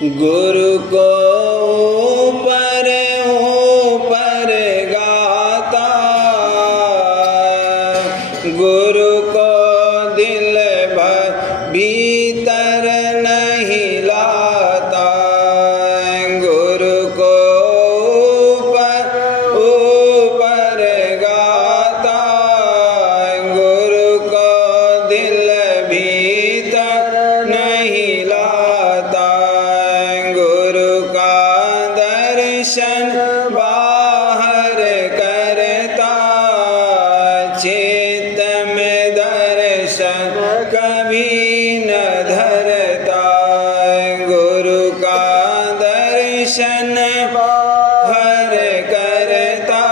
गुरु को ऊपर ऊपर गाता, गुरु को दिल भीतर नहीं लाता। गुरु को ऊपर ऊपर गाता, गुरु को दिल भीतर नहीं लाता। गुरु का दर्शन बाहर करता, चित्त में दर्शन कभी न धरता। गुरु का दर्शन बाहर करता,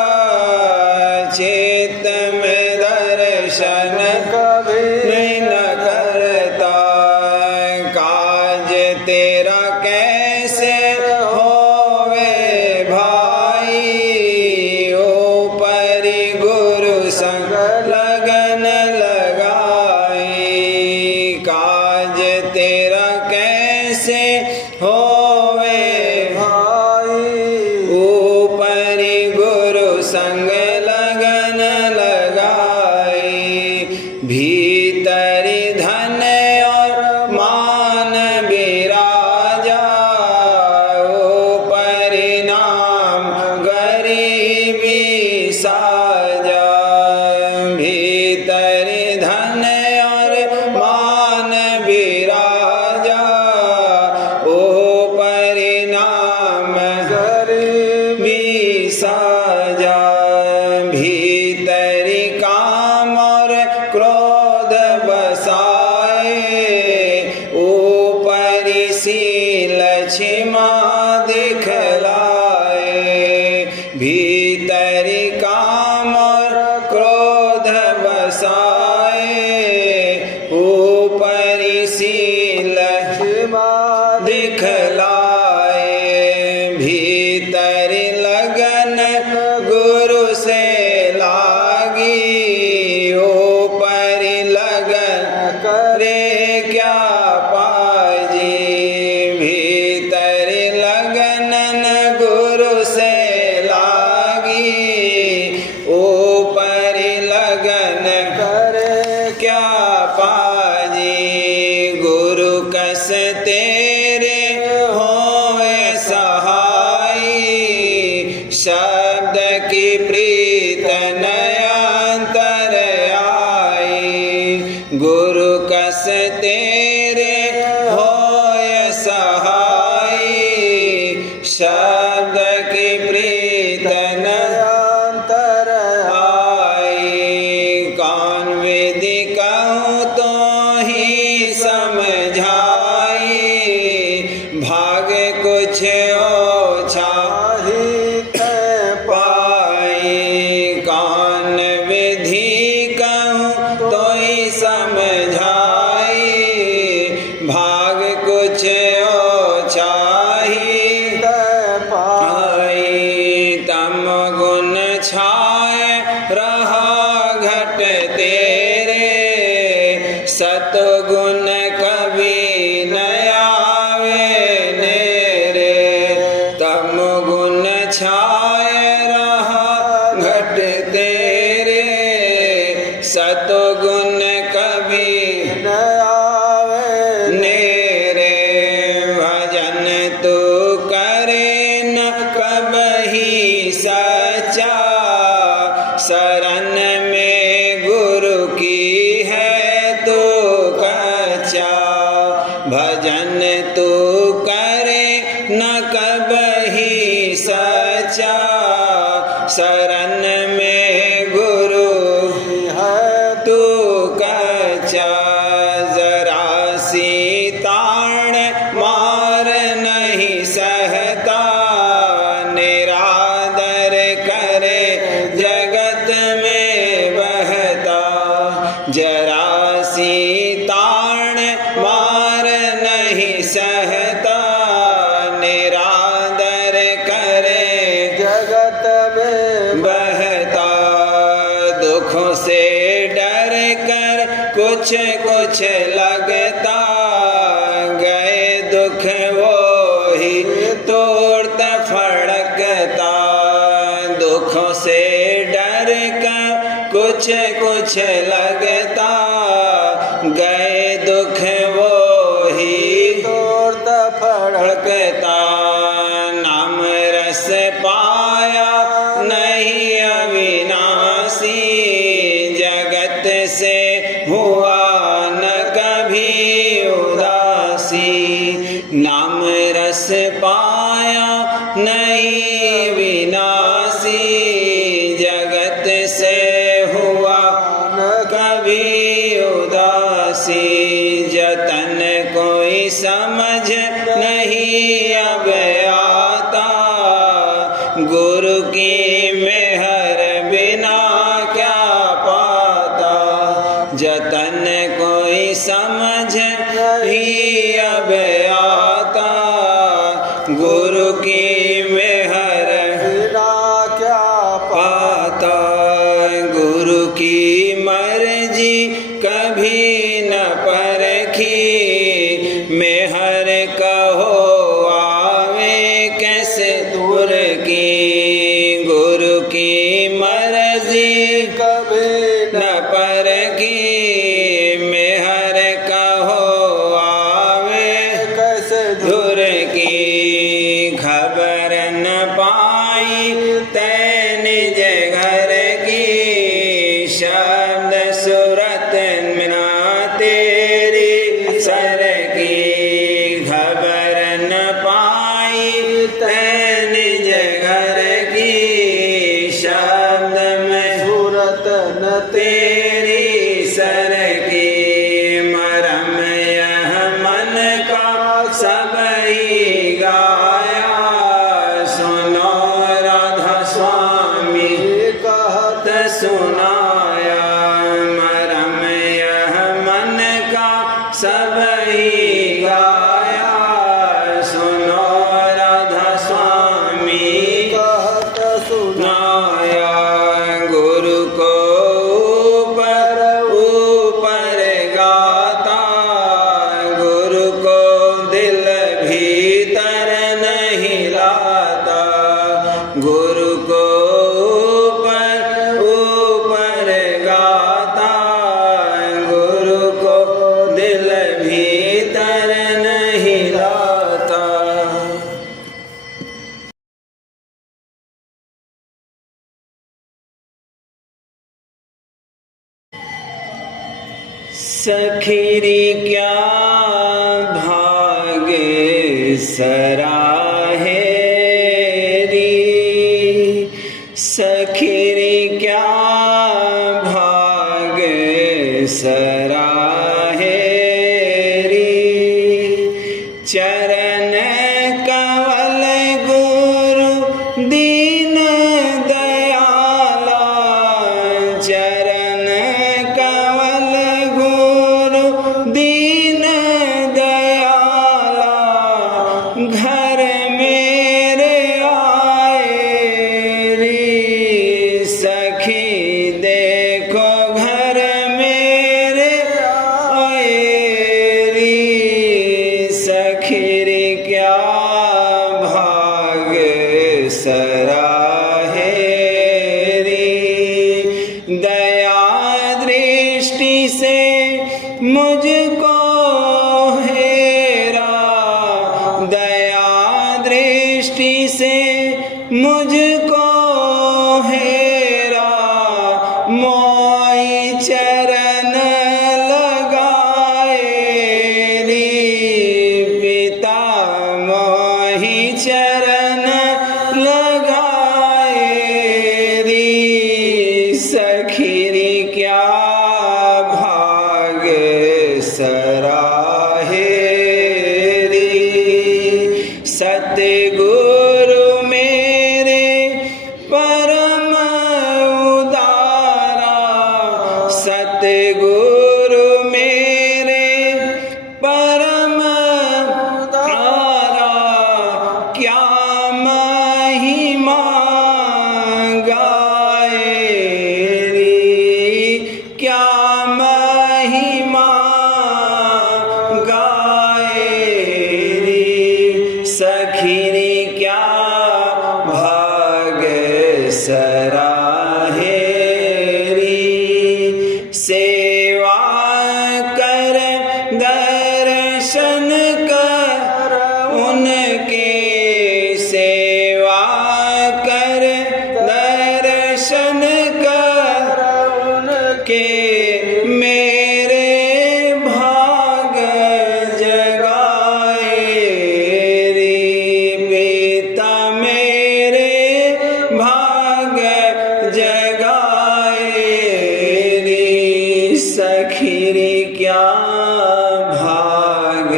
चित्त में दर्शन कभी न करता। काज तेरा कैसे होवे भाई, ऊपरी गुरु संग लगन लगाई। काज तेरा कैसे होवे भाई, ऊपरी गुरु संग लगन लगाई। भीतरी धन और मान बिराजा, ऊपरी नाम गरीबी साजा। भीतरी धन और मान बिराजा, ऊपरी नाम गरीबी साजा। भीतरी काम और क्रोध बसाए, ऊपरी शील क्षमा दिखलाए। भीतरी काम और क्रोध बसाए, ऊपरी शील क्षमा दिखलाए। भीतरी लगन गुरु से लागी, ऊपरी लगन करे क्या पाजी। भीतरी लगन गुरु से लागी, ऊपरी लगन करे क्या पाजी। गुरु कस तेरे होए सहाई, शब्द की प्रीत नयांतर आई। गुरु कस तेरे होए सहाई, शब्द की प्रीत नयांतर आई। कौन विधि कहूँ तो ही समझाई, भाग कुछ ओछा ही पाई। कौन विधि कहूँ तो ही समझाई, भाग कुछ ओछा ही पाई। तम गुण छाए रहा घट तेरे, सतगुण कभी न आवे नेरे। तम गुण छाए रहा घट तेरे, सतगुण कभी न आवे नेरे। भजन तू करे न कबही सच्चा, शरण में गुरु की है तो कच्चा। भजन तू करे न कबही सच्चा, शरण में गुरु है तू कच्चा। जरा सी ताड़ मार नहीं सहता, निरादर करे जगत में बहता। जरा सी ताड़ मार नहीं सहता, निरादर करे जगत में बहता। दुखों से डर कर कुछ लगता, गए दुख वो कुछ लगता, गए दुख वो ही तोड़त फड़कता। नाम रस पाया नहीं अविनाशी, जगत से हुआ न कभी उदासी। नाम रस पाया नहीं विनाशी, जगत से हुआ न कभी उदासी। जतन कोई समझ नहीं अब आता, गुरु की मेहर बिना क्या पाता। जतन कोई समझ नहीं अब आता, गुरु की मेहर बिना क्या पाता। गुरु की मर्जी कभी न परखी, मेहर कहो आवे कैसे दूर की। गुरु की मर्जी कभी न परखी, मेहर कहो आवे कैसे दूर की। खबर न पाई तैन निज घर की, शब्द सूरत मिना तेरी सर की। खबर न पाई तैन निज घर की, शब्द में सूरत न तेरी सर की। मरम यह मन का सब ही गाया, सुनो राधा स्वामी कहत सुनाया। मरम यह मन का सब ही गाया, सुनो राधा स्वामी कहत सुनाया। गुरु को ऊपर ऊपर गाता, गुरु को दिल भीतर नहीं लाता। गुरु को ऊपर ऊपर गाता, गुरु को दिल भीतर नहीं लाता। सखीरी क्या भागे सराहेरी, सखीरी क्या भागे सराहेरी। चरण कवल गुरु दीन दयाला, चरण कवल गुरु दीन दयाला। घर मेरे आए री, सखी देखो घर मेरे आए री। सखीरी क्या भाग सराहेरी, दया दृष्टि से मुझको हेरा, दया दृष्टि से मुझको हेरा। मोई चरण लगाए री, पिता मोहि चरण लगाए री। सखीरी क्या भाग सराहेरी, सतगुरु मेरे परम उदारा। सतगुरु मेरे परम उदारा, क्या महिमा गाए री, क्या महिमा गाए री। सखीरी क्या भाग सराहेरी, सखीरी क्या भाग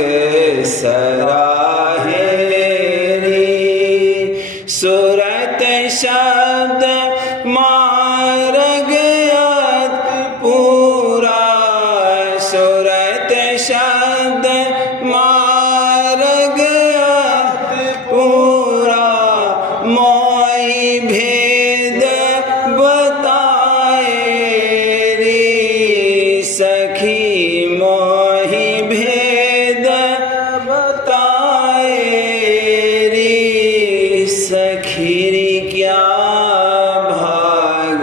सराहे री। सूरत शब्द मार्ग अति पूरा, सूरत शब्द मार्ग अति पूरा। मोहि भेद बताए रे सखी, मोहि भेद बताए रे सखी रे क्या भाग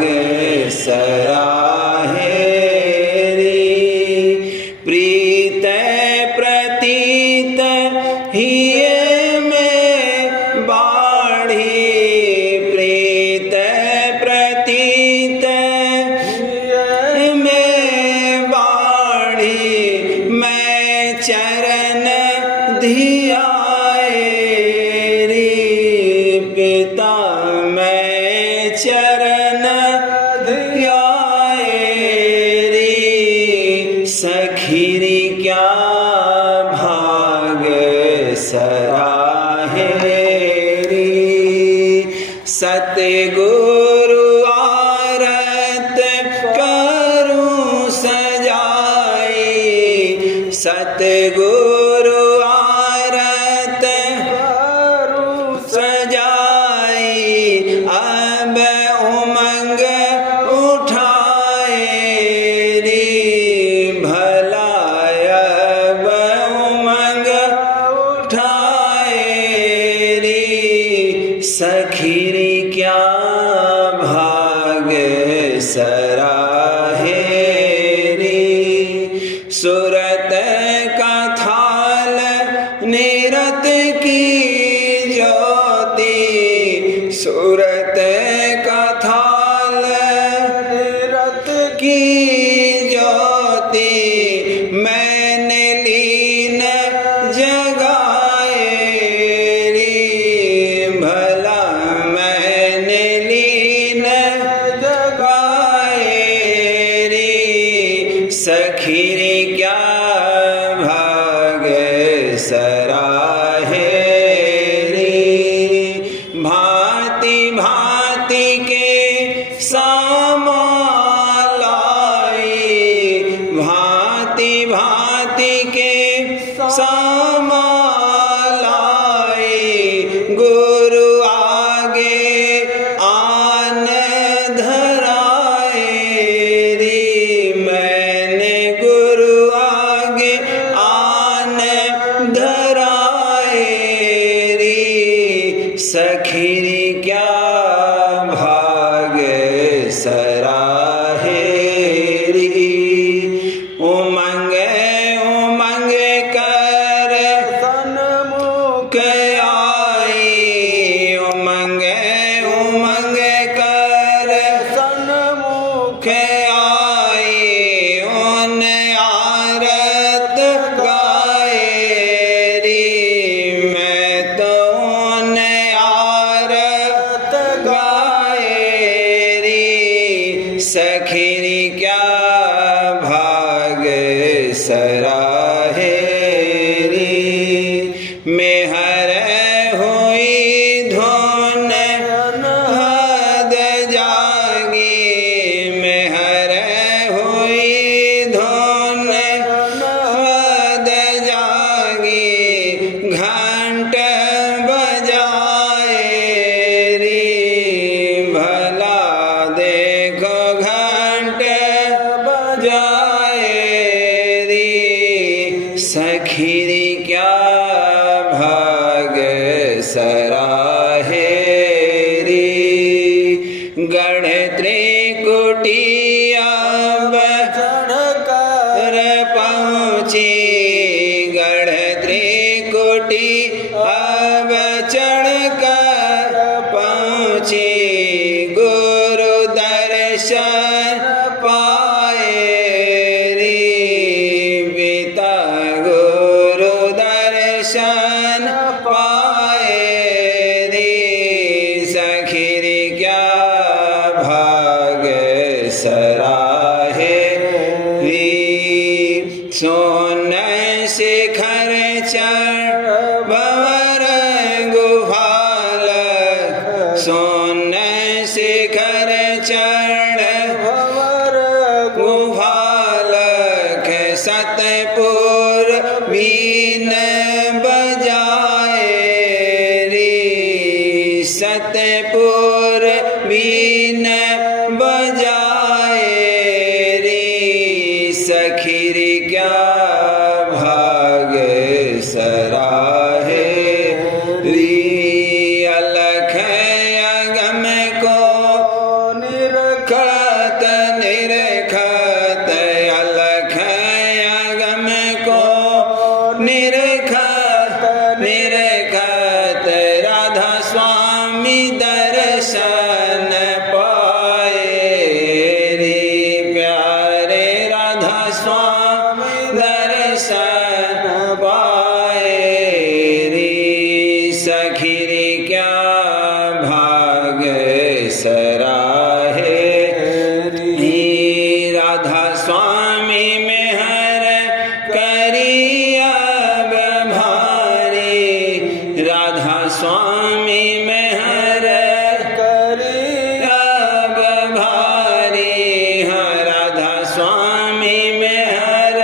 सराहे रे। प्रीत प्रतीत हिये में बाढ़ी, प्रीत प्रतीत हिये में बाढ़ी। मैं चरण धियाए रे पिता, मैं चरण धियाए रे सखी रे क्या भाग सराहे रे। सतगुरु आरत करूं सजाई, सतगुरु आरत करूं सजाई। अब उमंग उठाए रे भला, अब उमंग उठाए रे सखी रे क्या भाग सराहे रे। सूरत का थाल निरत की ज्योति, सूरत का थाल निरत की ज्योति। मैंने लीन जगाए रे भला, मैंने लीन जगाए रे सखी रे क्या भाग सराहे रे। भांति भांति के सामा लाई, भांति भांति के सामा लाई। गुरु आगे आन धराए रे, मैंने गुरु आगे आन धराए रे सखी रे क्या भाग सराहे रे। उमंग उमंग कर सन्मुख आई, उमंग उमंग कर सन्मुख आई। उन आरत गाए रे, मैं तो उन आरत गाए रे सखी रे क्या भाग सराहे रे। मेहर हुई धुन हद जागी, मेहर हुई धुन हद जागी। घंट बजाए रे भला, देखो घंट बजाए रे सखी रे क्या भाग सराहे रे। गढ़ त्रिकुटी अब चढ़कर पहुँची, गढ़ त्रिकुटी अब चढ़कर पहुँची। गुरु दर्शन पाए रे पिता, गुरु सोन शिखर चढ़ भंवर गुफाल सोन शिखर चढ़ भंवर गुफाल सतपुर बीन बजाए रे सतपुर बीन बजाए रे सखी रे क्या भाग सराहे रे अलख अगम को निरखत निरखत अलख अगम को निरखत निरखत राधा स्वामी दर्शन पाए रे प्यारे राधा स्वामी दर्शन पाए रे सखी रे क्या भाग सराहे रे राधा स्वामी में हर करिया भारी राधा स्वामी में हर करिया भारी हाँ राधा स्वामी में हर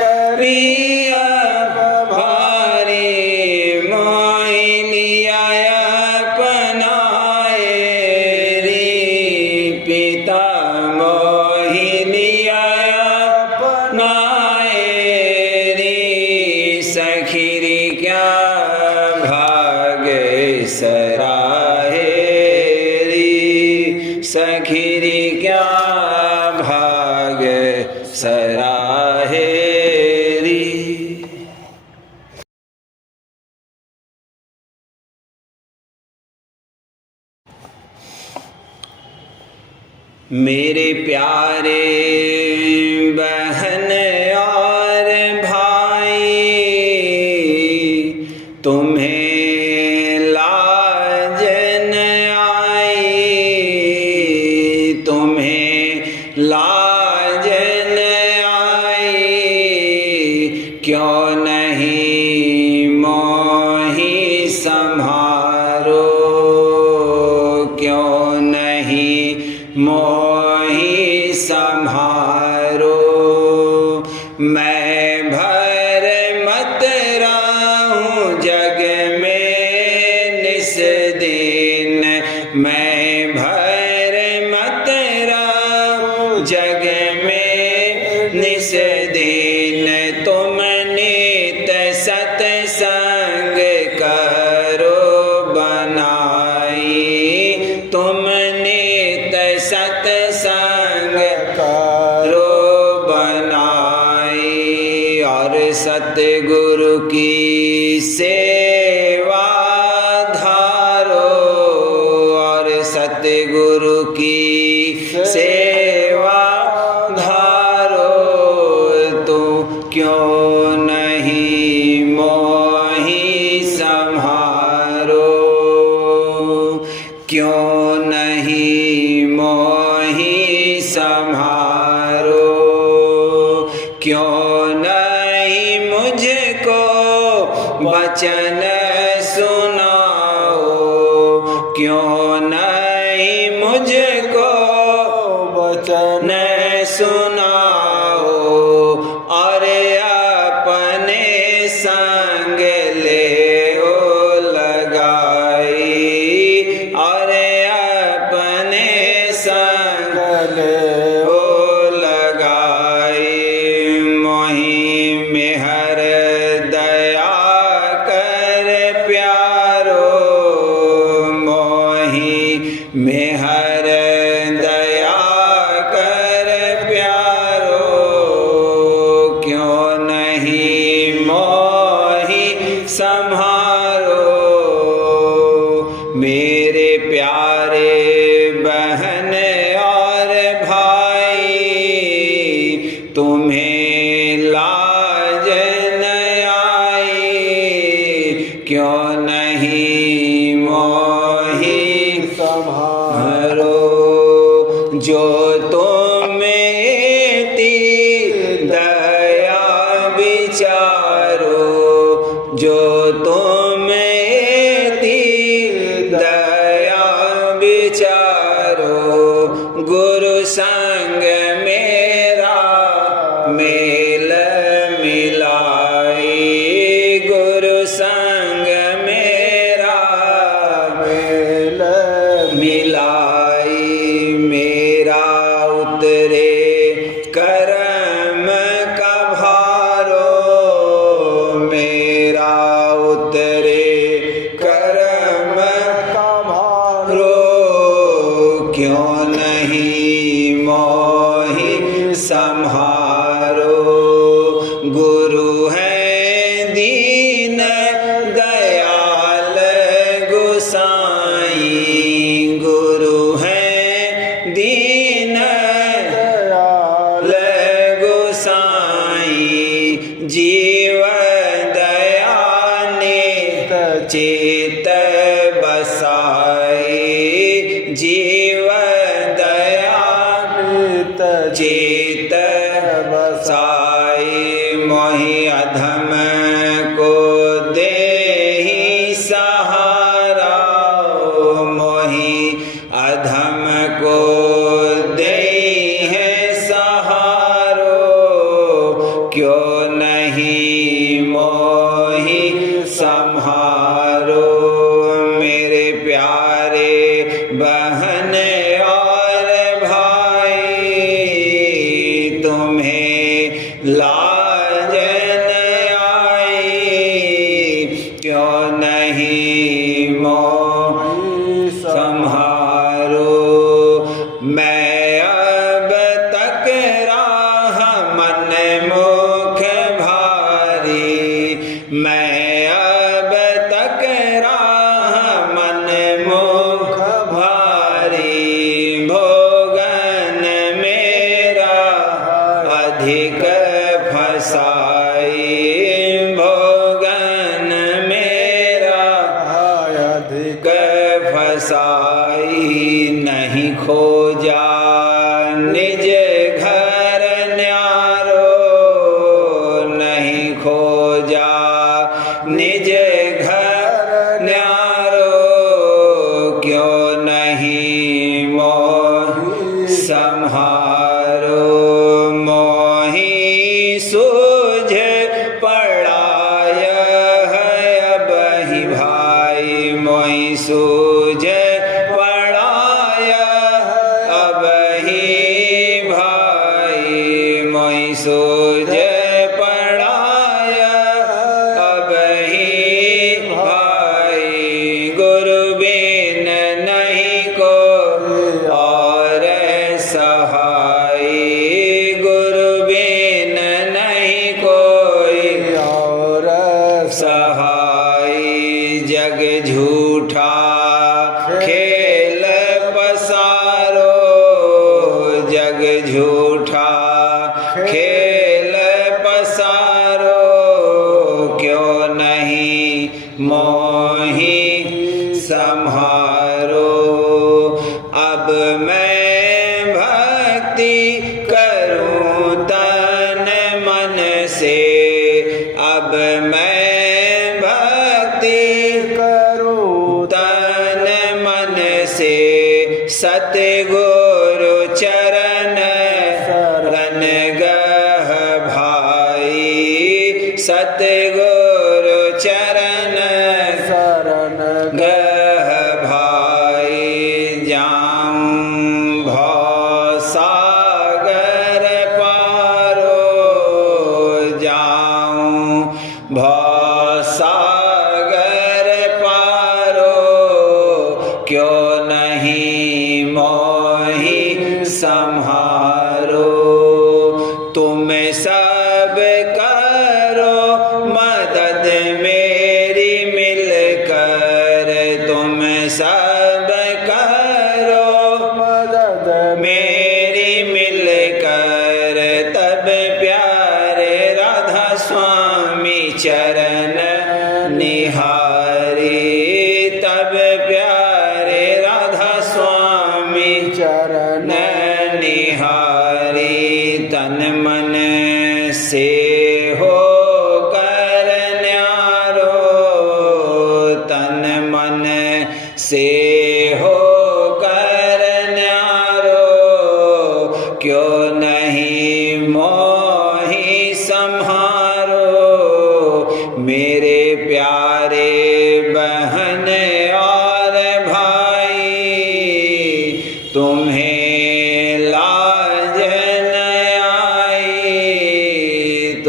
करिया भारी मोहिनिया अपनाए रे पिता मोहिनिया अपनाए रे सखी रे क्या भाग सराहे रे सखी रे क्या भाग सराहे रे। मेरे प्यारे बहन और भाई तुम्हें लाज न आई तुम्हें लाज न आई क्यों नहीं मोही संभारो क्यों नहीं मोही संभारो मैं भर मत रहूं जग में निस दिन मैं भर मत रहूं जग में निस दिन तुम नित सत्संग करो बनाई तुम नित सत्संग करो बनाई और सतगुरु की सेवा धारो और सतगुरु की सेवा धारो तो क्यों नहीं मोही संभारो क्यों नहीं मोही संभारो क्यों नहीं मुझको वचन सुनाओ क्यों नहीं मुझको वचन सुनाओ और अपने संग ले ओ लगाई और अपने संग ले ओ लगाई मोही में हर दया कर प्यारो मोही में हर दया कर प्यारो क्यों नहीं मोही संभारो मेरे प्यारे बहन और भाई तुम्हें लाज न आई क्यों नहीं मोही संभारो जो तुम इतनी दया मेल मिलाई गुरु संग मेरा मेल मिलाई मेरा उतरे करम का भारो मेरा उतरे करम का भारो रो क्यों नहीं मोहि संहारो गुरु है दीन दयाल गोसाई गुरु है दीन दयाल गोसाई जीव दया नित चेत बसाई जीव दया नित चेत बसाई मोहि अधम को देहि सहारा मोहि अधम को देहि है सहारो क्यों नहीं मोहि संहारो मेरे प्यारे बहन और भाई तुम्हें लाज न आई क्यों नहीं मोहि संहारो मैं अब तक राह मन मुख भारी मैं अब तक राह मन मुख भारी भोगन मेरा अधिक फसाई भोगन मेरा अधिक फसाई नहीं खोजा निज घर न्यारो नहीं खोजा निज घर न्यारो क्यों नहीं मोहि संहारो मोहि सूझ पड़ाय है अब ही भाई मोहि सूझ पड़ाय अब ही भाई मोहि सूझ पड़ाय अब ही भाई गुरु बिन नहीं को और सहाय गुरु बिन नहीं कोई और सहाय जग झूठा खेल पसारो जग झूठा खेल पसारो क्यों नहीं मोहि संहारो अब मैं भक्ति करूं तन मन से अब मैं भक्ति करूं तन मन से सतगुरु चरण रन गह भाई सतगुरु चरण शरण गह भाई जाऊं भव सागर पारो जाऊं भव सागर पारो क्यों नहीं मोहि संहारो तुम सब करो मदद मेरी मिलकर तुम सब करो मदद मेरी मिलकर तब प्यारे राधा स्वामी चरण निहारी तब प्यारे राधा स्वामी चरण निहारी तन मन से हो कर न्यारो तन मन से हो कर न्यारो क्यों नहीं मोहि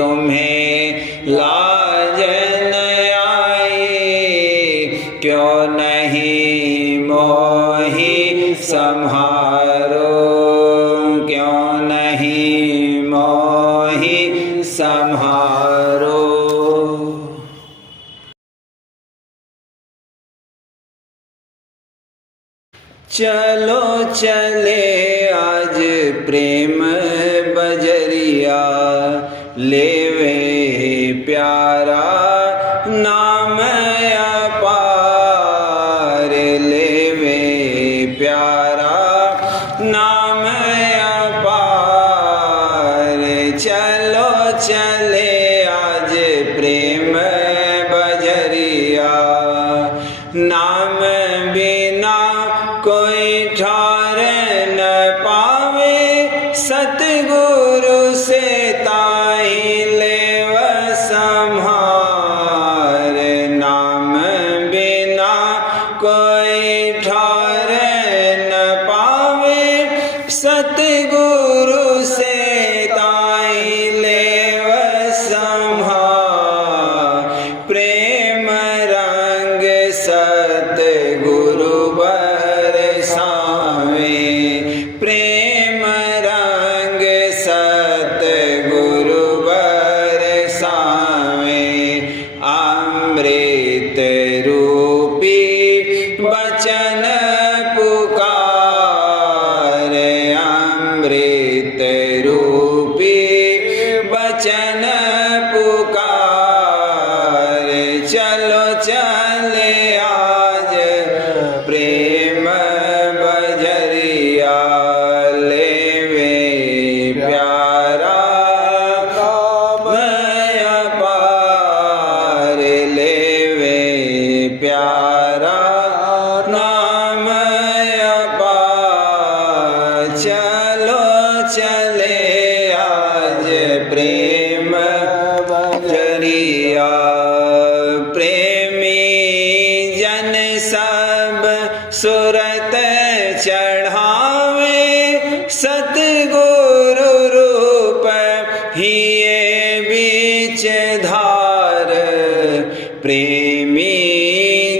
तुम्हें लाज न आई, क्यों नहीं मोहि सम्हारो, क्यों नहीं मोहि सम्हारो। चलो चले आज प्रेम बजरिया, लेवे प्यारा नाम अपार, लेवे प्यारा नाम अपार। चलो चले आज प्रेम बजरिया, नाम बिना कोई ठार न पावे, सतगुरु से ताहि लेव सम्हार। नाम बिना कोई ठार न पावे, सतगुरु से ताहि लेव सम्हार। प्रेम रंग सतगुरु बरसावे, प्रेम रंग सतगुरु बरसावे। अमृत रूपी बचन पुकार, अमृत रूपी बचन पुकार। चलो चले आज प्रेम बजरिया, लेवे प्यारा नाम अपार, लेवे प्यारा नाम अपार। चलो चले आज प्रेम बजरिया, प्रेमी जन सब सुरत चढ़ावे, सतगुरु रूप हिये बीच धार। प्रेमी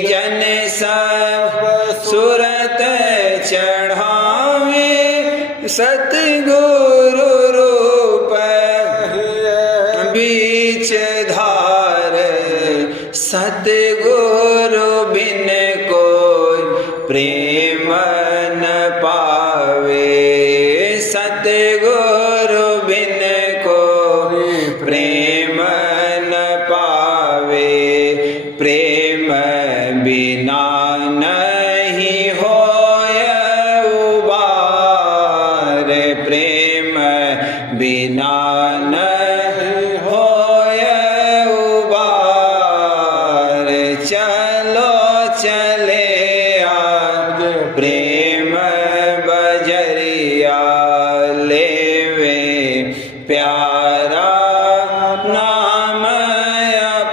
जन सब सुरत चढ़ावे, सतगुरु रूप बीच धार। सतगुरु बिन कोई प्रेम न पावे, सतगुरु बिन कोई प्रेम न पावे। प्रेम बिना नहीं होय उबार, प्रेम बिना नहीं होय उबार। चलो चले आज प्रेम बजरिया, लेवे प्यारा नाम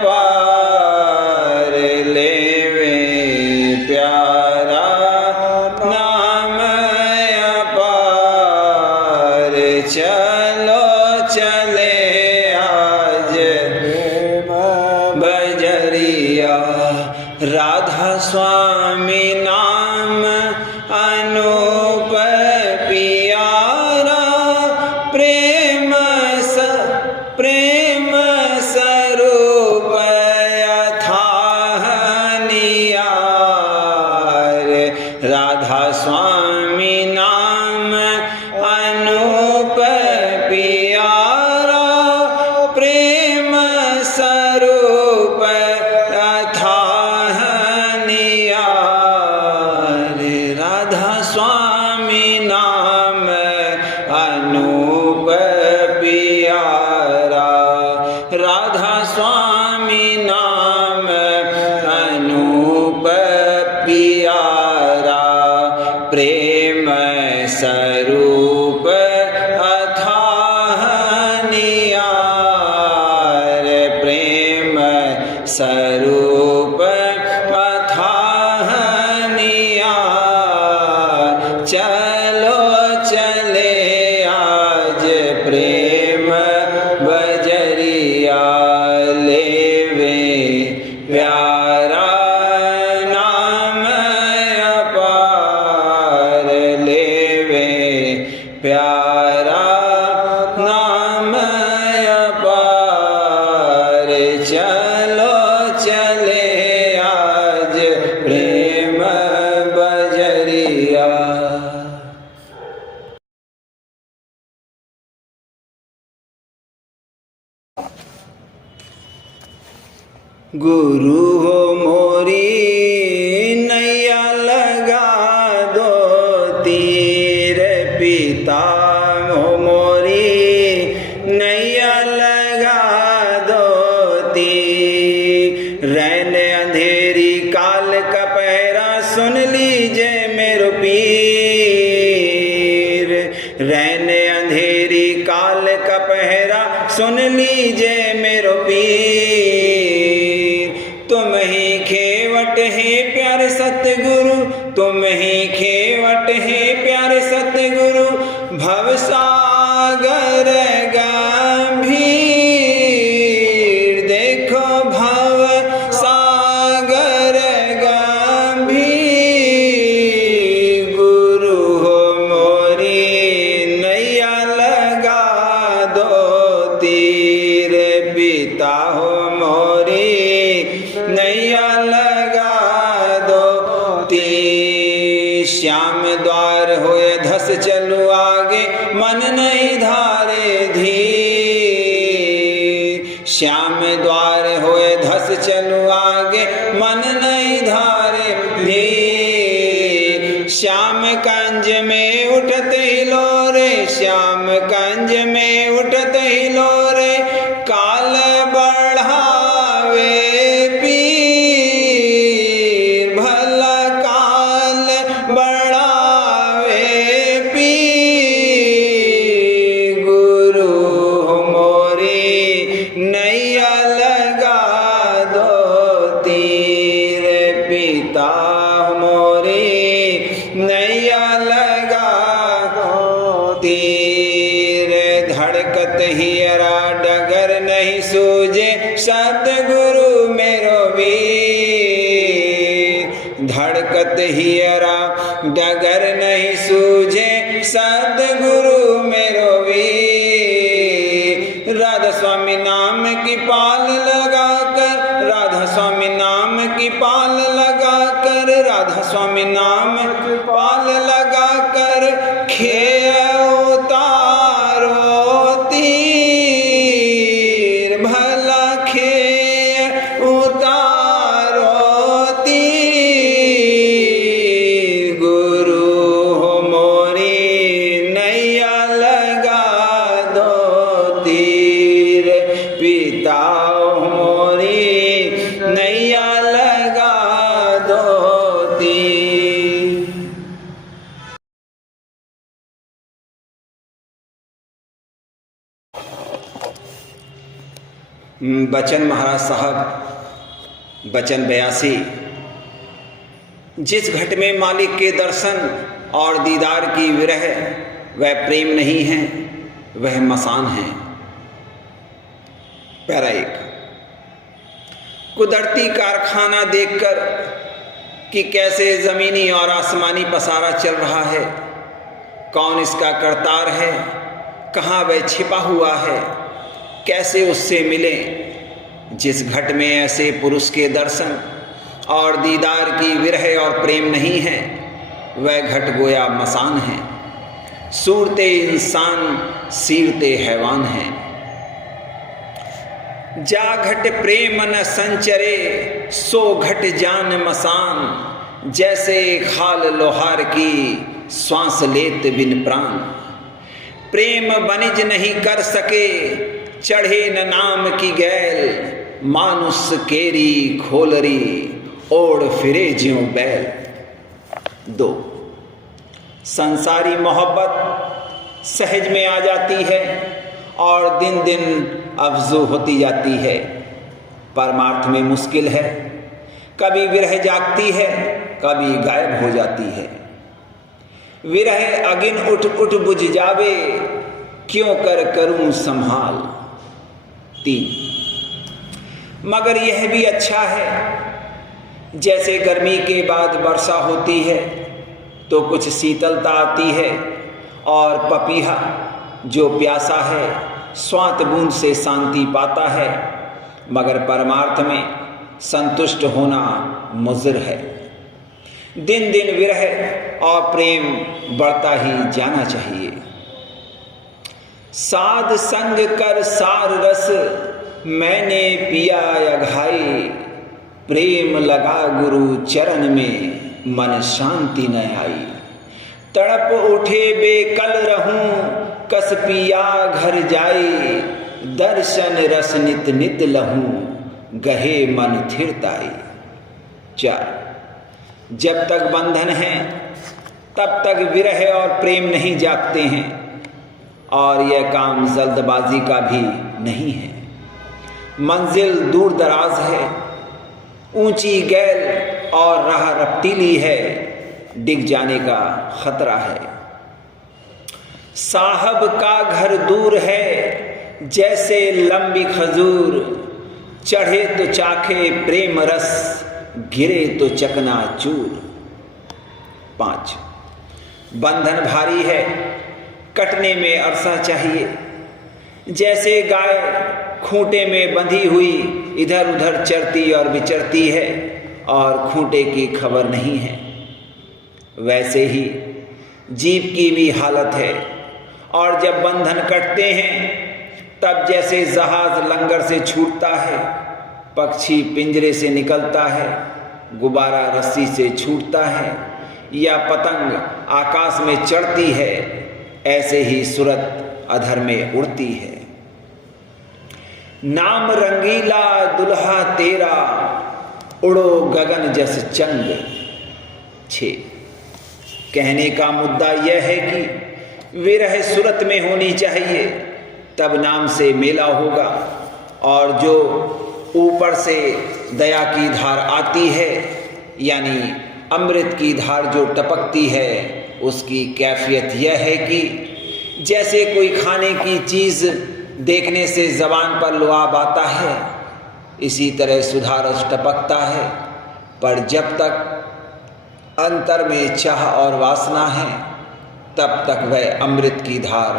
अपार, लेवे प्यारा नाम अपार। चलो चले आज बजरिया, राधा स्वामी नाम अनूप पियारा। प्रेम स्वरूप अथाह नियार। राधा स्वामी नाम अनूप पियारा, प्रेम स्वरूप अथाह नियार। गुरु हो मोरी नैया लगा दो तीर, पिता हो मोरी नैया लगा दो तीर। रैन अंधेरी काल का पहरा सुन लीजिए मेरो पीर। रैन अंधेरी काल का पहरा सुन लीजिए मेरो पीर। तुम ही खेवट है प्यारे सतगुरु, तुम ही खेवट है प्यारे सतगुरु, भवसागर गंभीर। देखो भव सागर गंभीर। गुरु हो मोरी नैया लगा दो तीर, पिता हो मोरी नैया लगा दो तीर। श्याम द्वार होए धस चलू आगे, मन नहीं धारे धीर। श्याम द्वार होए धस चलू आगे, मन नहीं धारे धीर। श्याम कंज में उठत हिलोरे, श्याम कंज में उठत हिलोरे, काल बढ़ावे पीर। भला काल बढ़ावे पीर। गुरु मोरी नैया लगा दो तीर, पिता मोरी नैया लगा दो तीर। धड़कत हियरा डगर नहीं सूझे, सतगुरु मेरो वीर। धड़कत हियरा डगर नहीं सूझे, सतगुरु मेरो वीर। राधा स्वामी नाम की पाल लगाकर, राधा स्वामी नाम की पाल लगाकर, राधा स्वामी नाम की पाल लगाकर, खेय उतारो तीर। भला खेय उतारो तीर। गुरु हो मोरी नैया लगा दो तीर, पिता हो मोरी नैया लगा दो तीर। बचन महाराज साहब, बचन 82। जिस घट में मालिक के दर्शन और दीदार की विरह वह प्रेम नहीं है, वह मसान है। पैरा 1। कुदरती कारखाना देखकर कि कैसे जमीनी और आसमानी पसारा चल रहा है, कौन इसका करतार है, कहाँ वह छिपा हुआ है, कैसे उससे मिले। जिस घट में ऐसे पुरुष के दर्शन और दीदार की विरह और प्रेम नहीं है, वह घट गोया मसान है। सूरते इंसान सीरते हैवान है। जा घट प्रेम न संचरे, सो घट जान मसान। जैसे खाल लोहार की श्वास लेत बिन प्राण। प्रेम बनिज नहीं कर सके, चढ़े न नाम की गैल। मानुष केरी खोलरी, ओढ़ फिरे ज्यों बैल। 2। संसारी मोहब्बत सहज में आ जाती है और दिन दिन अफजू होती जाती है। परमार्थ में मुश्किल है, कभी विरह जागती है, कभी गायब हो जाती है। विरह अगिन उठ उठ बुझ जावे, क्यों कर करूं संभाल। 3। मगर यह भी अच्छा है, जैसे गर्मी के बाद वर्षा होती है तो कुछ शीतलता आती है, और पपीहा जो प्यासा है स्वांत बूंद से शांति पाता है। मगर परमार्थ में संतुष्ट होना मुज़र है। दिन दिन विरह और प्रेम बढ़ता ही जाना चाहिए। साध संग कर सार रस रस मैंने पिया अघाई, प्रेम लगा गुरु चरण में मन शांति न आई। तड़प उठे बेकल रहूं कस पिया घर जाई, दर्शन रस नित नित लहूं गहे मन थिरताई। 4 जब तक बंधन है तब तक विरह और प्रेम नहीं जागते हैं, और यह काम जल्दबाजी का भी नहीं है। मंजिल दूर दराज है, ऊंची गैल और राह रपटीली है, डिग जाने का खतरा है। साहब का घर दूर है जैसे लंबी खजूर, चढ़े तो चाखे प्रेम रस, गिरे तो चकनाचूर। 5 बंधन भारी है, कटने में अरसा चाहिए। जैसे गाय खूंटे में बंधी हुई इधर उधर चरती और विचरती है और खूंटे की खबर नहीं है, वैसे ही जीव की भी हालत है। और जब बंधन कटते हैं तब जैसे जहाज लंगर से छूटता है, पक्षी पिंजरे से निकलता है, गुब्बारा रस्सी से छूटता है, या पतंग आकाश में चढ़ती है, ऐसे ही सूरत अधर में उड़ती है। नाम रंगीला दुल्हा तेरा, उड़ो गगन जस चंग। 6 कहने का मुद्दा यह है कि विरह सूरत में होनी चाहिए, तब नाम से मेला होगा। और जो ऊपर से दया की धार आती है, यानी अमृत की धार जो टपकती है, उसकी कैफियत यह है कि जैसे कोई खाने की चीज़ देखने से ज़बान पर लुआब आता है, इसी तरह सुधा रस टपकता है। पर जब तक अंतर में चाह और वासना है, तब तक वह अमृत की धार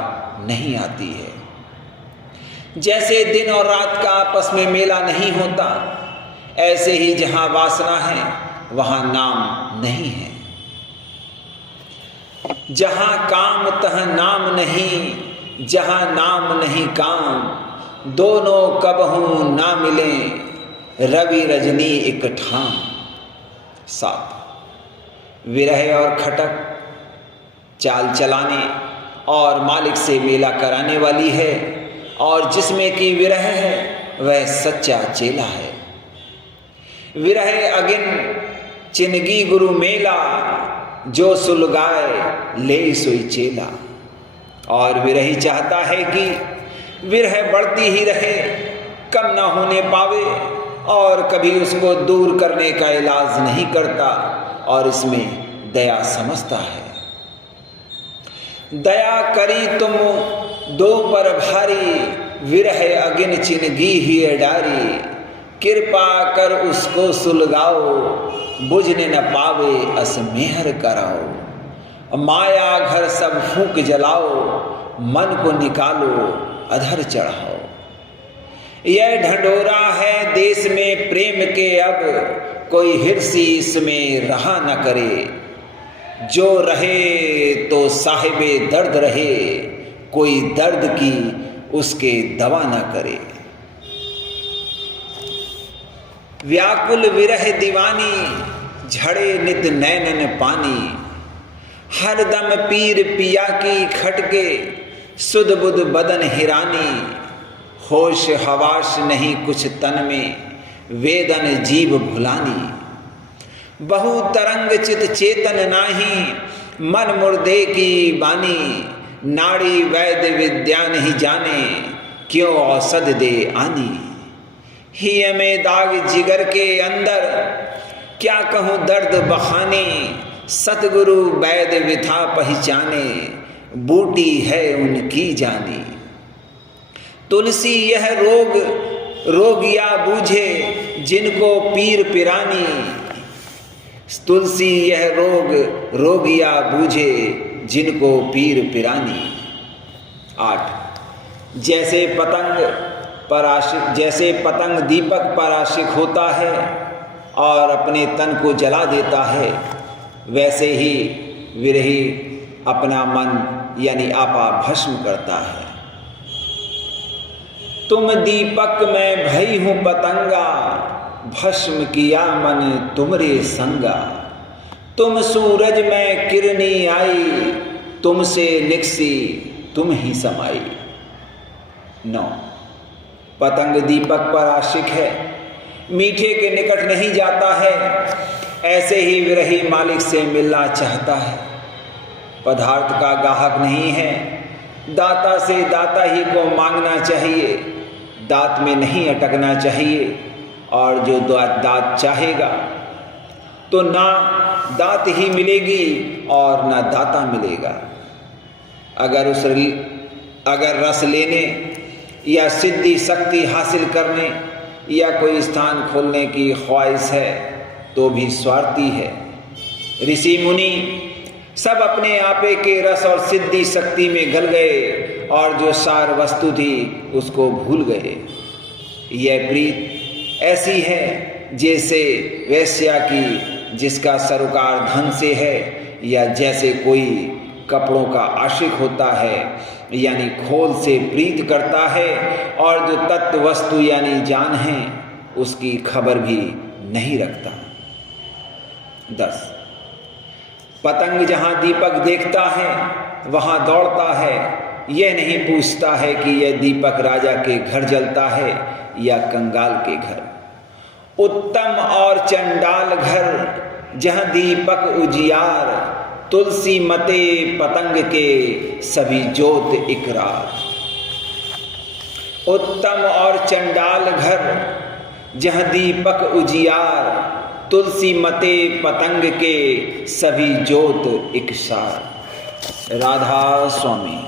नहीं आती है। जैसे दिन और रात का आपस में मेला नहीं होता, ऐसे ही जहाँ वासना है वहाँ नाम नहीं है। जहाँ काम तहाँ नाम नहीं, जहाँ नाम नहीं काम, दोनों कबहू ना मिले, रवि रजनी एक ठाम। 7 विरह और खटक चाल चलाने और मालिक से मेला कराने वाली है, और जिसमें की विरह है वह सच्चा चेला है। विरह अगिन चिनगी गुरु मेला, जो सुलगाए ले सोई चेला। और विरही चाहता है कि विरह बढ़ती ही रहे, कम न होने पावे, और कभी उसको दूर करने का इलाज नहीं करता, और इसमें दया समझता है। दया करी तुम दो पर भारी, विरह अगिन चिनगी ही डारी, कृपा कर उसको सुलगाओ, बुझने न पावे अस मेहर कराओ। माया घर सब फूंक जलाओ, मन को निकालो अधर चढ़ाओ। यह ढंढोरा है देश में प्रेम के, अब कोई हिर्सी इसमें रहा न करे। जो रहे तो साहिबे दर्द रहे, कोई दर्द की उसके दवा न करे। व्याकुल विरह दीवानी, झड़े नित नैनन पानी, हर दम पीर पिया की खटके, सुध बुध बदन हिरानी। होश हवाश नहीं कुछ तन में, वेदन जीव भुलानी। बहु तरंग चित चेतन नाही, मन मुर्दे की बानी। नाड़ी वैद्य विद्या नहीं जाने, क्यों औषध दे आनी। ही में दाग जिगर के अंदर, क्या कहूँ दर्द बखाने। सतगुरु वैद्य विथा पहचाने, बूटी है उनकी जानी। तुलसी यह रोगिया बूझे, जिनको पीर पिरानी। तुलसी यह रोगिया बूझे, जिनको पीर पिरानी। 8 जैसे पतंग दीपक पर आशिक होता है और अपने तन को जला देता है, वैसे ही विरही अपना मन यानी आपा भस्म करता है। तुम दीपक मैं भई हूँ पतंगा, भस्म किया मन तुमरे संगा। तुम सूरज में किरनी आई, तुमसे निकसी तुम ही समाई। 9 पतंग दीपक पर आशिक है, मीठे के निकट नहीं जाता है। ऐसे ही विरही मालिक से मिलना चाहता है। पदार्थ का गाहक नहीं है, दाता से दाता ही को मांगना चाहिए। दात में नहीं अटकना चाहिए, और जो दात चाहेगा तो ना दात ही मिलेगी और ना दाता मिलेगा। अगर रस लेने या सिद्धि शक्ति हासिल करने या कोई स्थान खोलने की ख्वाहिश है तो भी स्वार्थी है। ऋषि मुनि सब अपने आपे के रस और सिद्धि शक्ति में गल गए और जो सार वस्तु थी उसको भूल गए। यह प्रीत ऐसी है जैसे वेश्या की जिसका सरोकार धन से है, या जैसे कोई कपड़ों का आशिक होता है यानी खोल से प्रीत करता है और जो तत्व वस्तु यानी जान है उसकी खबर भी नहीं रखता। 10 पतंग जहाँ दीपक देखता है वहाँ दौड़ता है, यह नहीं पूछता है कि यह दीपक राजा के घर जलता है या कंगाल के घर। उत्तम और चंडाल घर जहाँ दीपक उजियार, तुलसी मते पतंग के सभी जोत इकरार। उत्तम और चंडाल घर जहाँ दीपक उजियार, तुलसी मते पतंग के सभी जोत इकसार। राधा स्वामी।